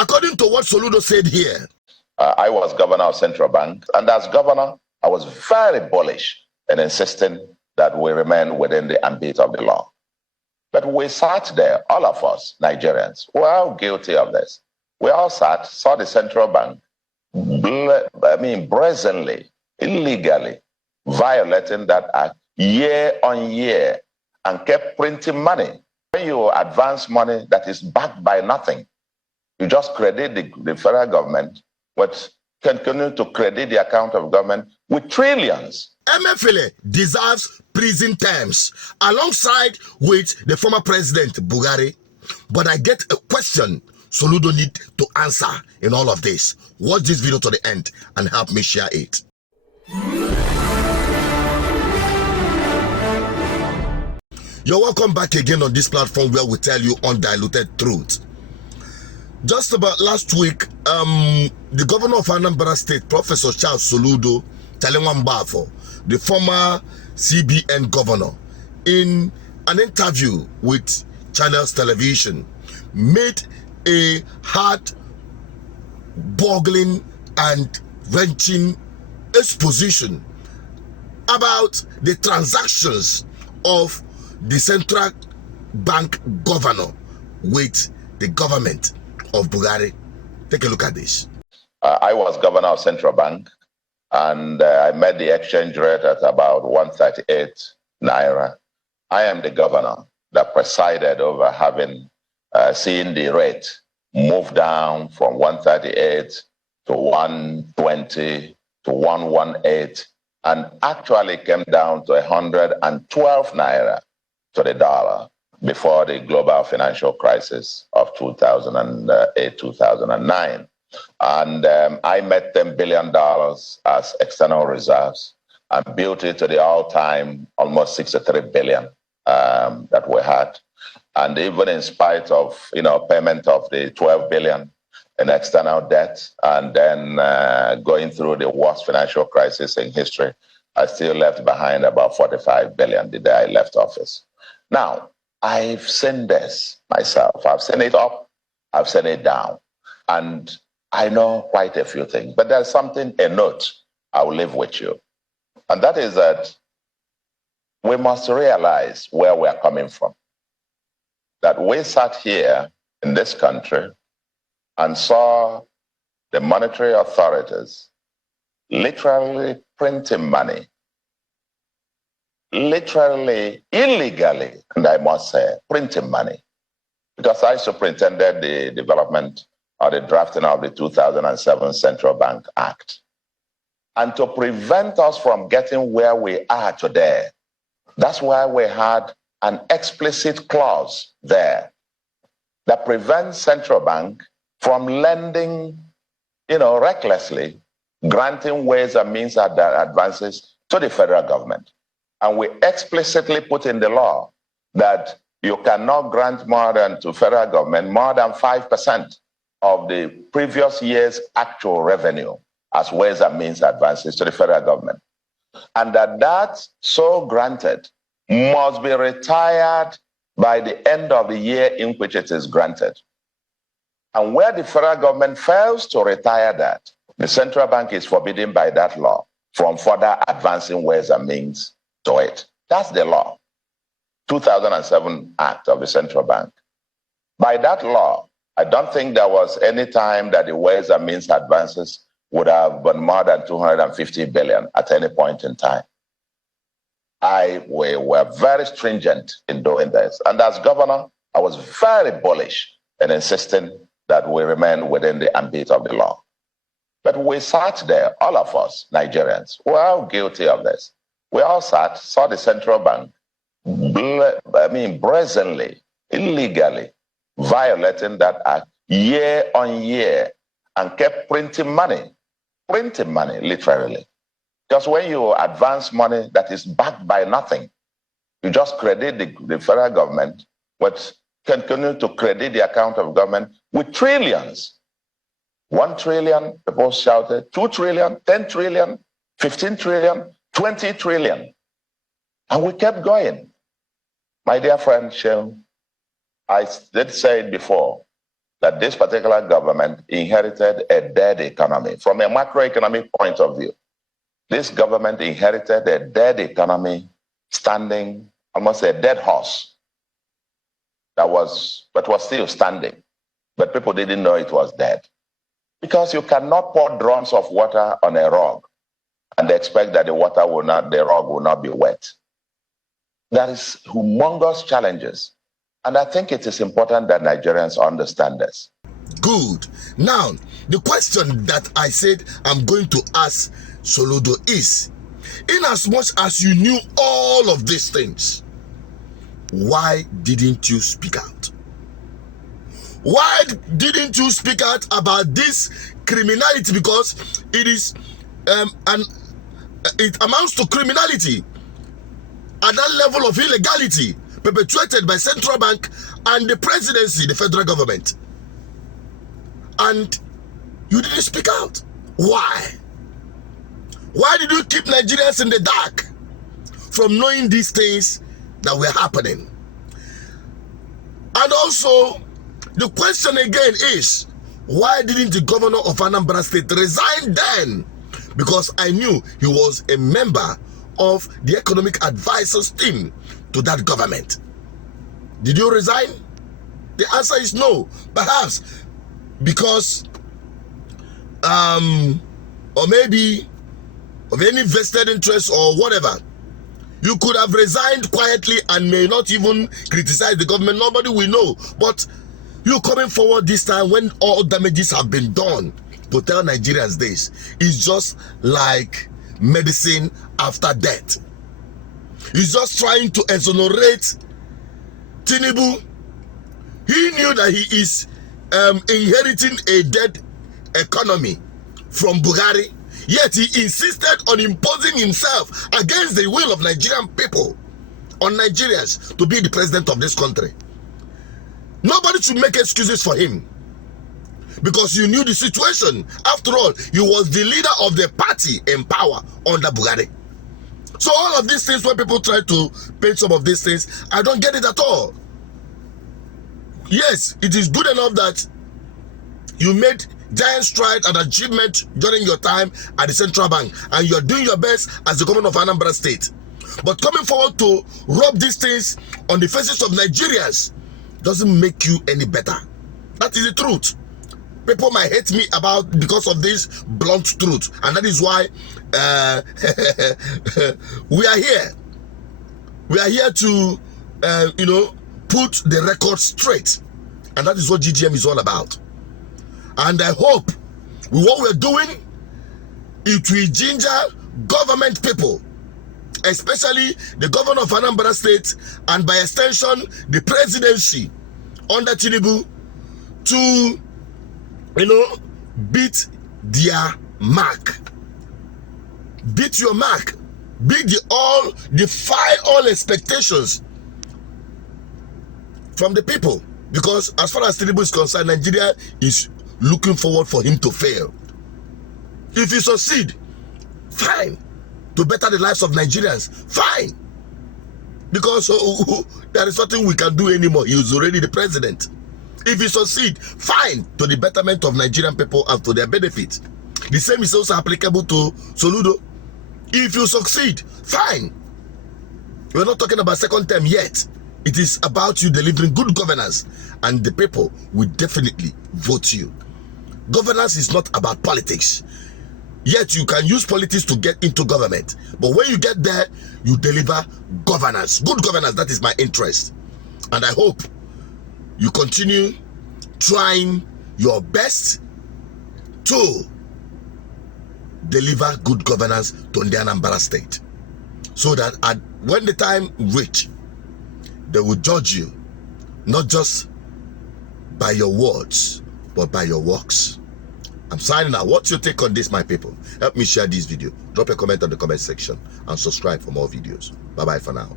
According to what Soludo said here, I was governor of Central Bank, and as governor, I was very bullish in insisting that we remain within the ambit of the law. But we sat there, all of us, Nigerians, we're all guilty of this. We all sat, saw the Central Bank, brazenly, illegally violating that act year on year and kept printing money. When you advance money that is backed by nothing, you just credit the federal government, but continue to credit the account of government with trillions. Emefiele deserves prison terms alongside with the former president Buhari. But I get a question Soludo need to answer in all of this. Watch this video to the end and help me share it. You're welcome back again on this platform where we tell you undiluted truth. Just about last week, the governor of Anambra State, Professor Charles Soludo, Telewambafo, the former CBN governor, in an interview with Channels Television, made a heart-boggling and wrenching exposition about the transactions of the central bank governor with the government of Buhari. Take a look at this. I was governor of Central Bank, and I met the exchange rate at about 138 Naira. I am the governor that presided over having seen the rate move down from 138 to 120 to 118, and actually came down to 112 Naira to the dollar before the global financial crisis of 2008-2009. And I met $10 billion as external reserves and built it to the all-time almost 63 billion that we had. And even in spite of payment of the 12 billion in external debt and then going through the worst financial crisis in history, I still left behind about 45 billion the day I left office. Now, I've seen this myself. I've seen it up, I've seen it down, and I know quite a few things. But there's something, a note I will leave with you, and that is that we must realize where we're coming from. That we sat here in this country and saw the monetary authorities literally printing money, literally illegally, and I must say, printing money. Because I superintended the development or the drafting of the 2007 Central Bank Act. And to prevent us from getting where we are today, that's why we had an explicit clause there that prevents Central Bank from lending, recklessly, granting ways and means advances to the federal government. And we explicitly put in the law that you cannot grant more than to federal government more than 5% of the previous year's actual revenue as ways and means advances to the federal government. And that so granted must be retired by the end of the year in which it is granted. And where the federal government fails to retire that, the central bank is forbidden by that law from further advancing ways and means to it. That's the law. 2007 Act of the Central Bank. By that law, I don't think there was any time that the ways and means advances would have been more than 250 billion at any point in time. We were very stringent in doing this. And as governor, I was very bullish in insisting that we remain within the ambit of the law. But we sat there, all of us, Nigerians, we're all guilty of this. We all sat, saw the central bank, brazenly, illegally violating that act year on year and kept printing money, literally. Because when you advance money that is backed by nothing, you just credit the federal government, but continue to credit the account of government with trillions. 1 trillion, people shouted, 2 trillion, 10 trillion, 15 trillion, 20 trillion. And we kept going. My dear friend Shem, I did say it before, that this particular government inherited a dead economy. From a macroeconomic point of view, this government inherited a dead economy, standing almost a dead horse but was still standing. But people didn't know it was dead. Because you cannot pour drums of water on a rug and expect that the rug will not be wet. There is humongous challenges. And I think it is important that Nigerians understand this. Good. Now, the question that I said I'm going to ask Soludo is, in as much as you knew all of these things, why didn't you speak out? Why didn't you speak out about this criminality? Because it is it amounts to criminality at that level of illegality perpetuated by central bank and the presidency, the federal government. And you didn't speak out. Why? Why did you keep Nigerians in the dark from knowing these things that were happening? And also, the question again is, why didn't the governor of Anambra State resign then? Because I knew he was a member of the economic advisors team to that government. Did you resign? The answer is no. Perhaps because or maybe of any vested interest or whatever. You could have resigned quietly and may not even criticize the government. Nobody will know. But you coming forward this time when all damages have been done to tell Nigerians this is just like medicine after death. He's just trying to exonerate Tinubu. He knew that he is inheriting a dead economy from Buhari, yet he insisted on imposing himself against the will of Nigerian people on Nigerians to be the president of this country. Nobody should make excuses for him, because you knew the situation. After all, he was the leader of the party in power under Buhari. So all of these things, when people try to paint some of these things, I don't get it at all. Yes, it is good enough that you made giant stride and achievement during your time at the central bank, and you're doing your best as the governor of Anambra State. But coming forward to rub these things on the faces of Nigerians doesn't make you any better. That is the truth. People might hate me because of this blunt truth, and that is why we are here. We are here to put the record straight, and that is what GGM is all about. And I hope with what we're doing, it will ginger government people, especially the governor of Anambra State, and by extension the presidency under Tinubu, to beat their mark. Beat your mark. Defy all expectations from the people. Because as far as Tinubu is concerned, Nigeria is looking forward for him to fail. If he succeed, fine. To better the lives of Nigerians, fine. Because there is nothing we can do anymore. He is already the president. If he succeed, fine, to the betterment of Nigerian people and to their benefit. The same is also applicable to Soludo. If you succeed, fine. We're not talking about second term yet. It is about you delivering good governance, and the people will definitely vote you. Governance is not about politics. Yet you can use politics to get into government. But when you get there, you deliver governance. Good governance, that is my interest. And I hope you continue trying your best to deliver good governance to the Anambra State, so that when the time reach, they will judge you not just by your words but by your works. I'm signing out. What's your take on this, my people? Help me share this video. Drop a comment on the comment section and subscribe for more videos. Bye bye for now.